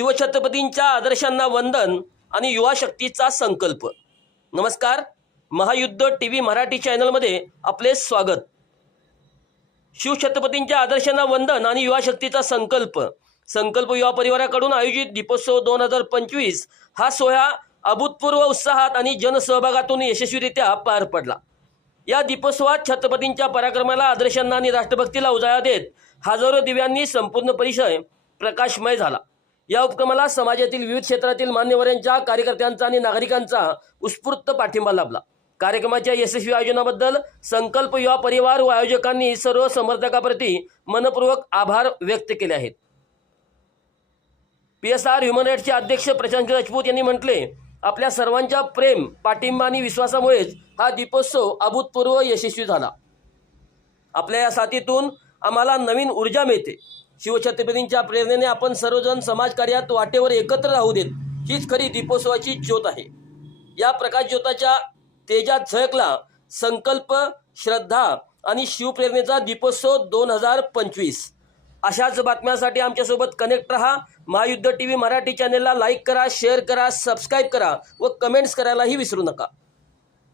शिवछत्रपतींच्या आदर्शांना वंदन आणि युवा शक्तीचा संकल्प. नमस्कार महायुद्ध टी व्ही मराठी चॅनलमध्ये आपले स्वागत. शिवछत्रपतींच्या आदर्शांना वंदन आणि युवा शक्तीचा संकल्प. संकल्प युवा परिवाराकडून आयोजित दीपोत्सव दोन हजार पंचवीस हा सोहळा अभूतपूर्व उत्साहात आणि जनसहभागातून यशस्वीरित्या पार पडला. या दीपोत्सवात छत्रपतींच्या पराक्रमाला आदर्शांना आणि राष्ट्रभक्तीला उजाळा देत हजारो दिव्यांनी संपूर्ण परिसर प्रकाशमय झाला. या उपक्रमाला समाजातील विविध क्षेत्रातील मान्यवरांच्या कार्यकर्त्यांचा आणि नागरिकांचा उत्स्फूर्त पाठिंबा लाभला. कार्यक्रमाच्या यशस्वी आयोजनाबद्दल संकल्प युवा परिवार व आयोजकांनी सर्व समर्थकाप्रती मनपूर्वक आभार व्यक्त केले आहेत. पी एस आर ह्युमन राईट्सचे अध्यक्ष प्रशांत राजपूत यांनी म्हटले आपल्या सर्वांच्या प्रेम पाठिंबा आणि विश्वासामुळेच हा दीपोत्सव अभूतपूर्व यशस्वी झाला. आपल्या या साथीतून आम्हाला नवीन ऊर्जा मिळते. शिवछत्रपतींच्या प्रेरणेने आपण सर्वजण समाजकार्यात वाटेवर एकत्र राहू देत हीच खरी दीपोत्सवाची ज्योत आहे. या प्रकाश ज्योताच्या तेजात झळकला संकल्प श्रद्धा आणि शिवप्रेरणेचा दीपोत्सव दोन हजार पंचवीस. अशाच बातम्यांसाठी आमच्यासोबत कनेक्ट रहा. महायुद्ध टी व्ही मराठी चॅनेलला लाईक करा शेअर करा सबस्क्राईब करा व कमेंट्स करायलाही विसरू नका.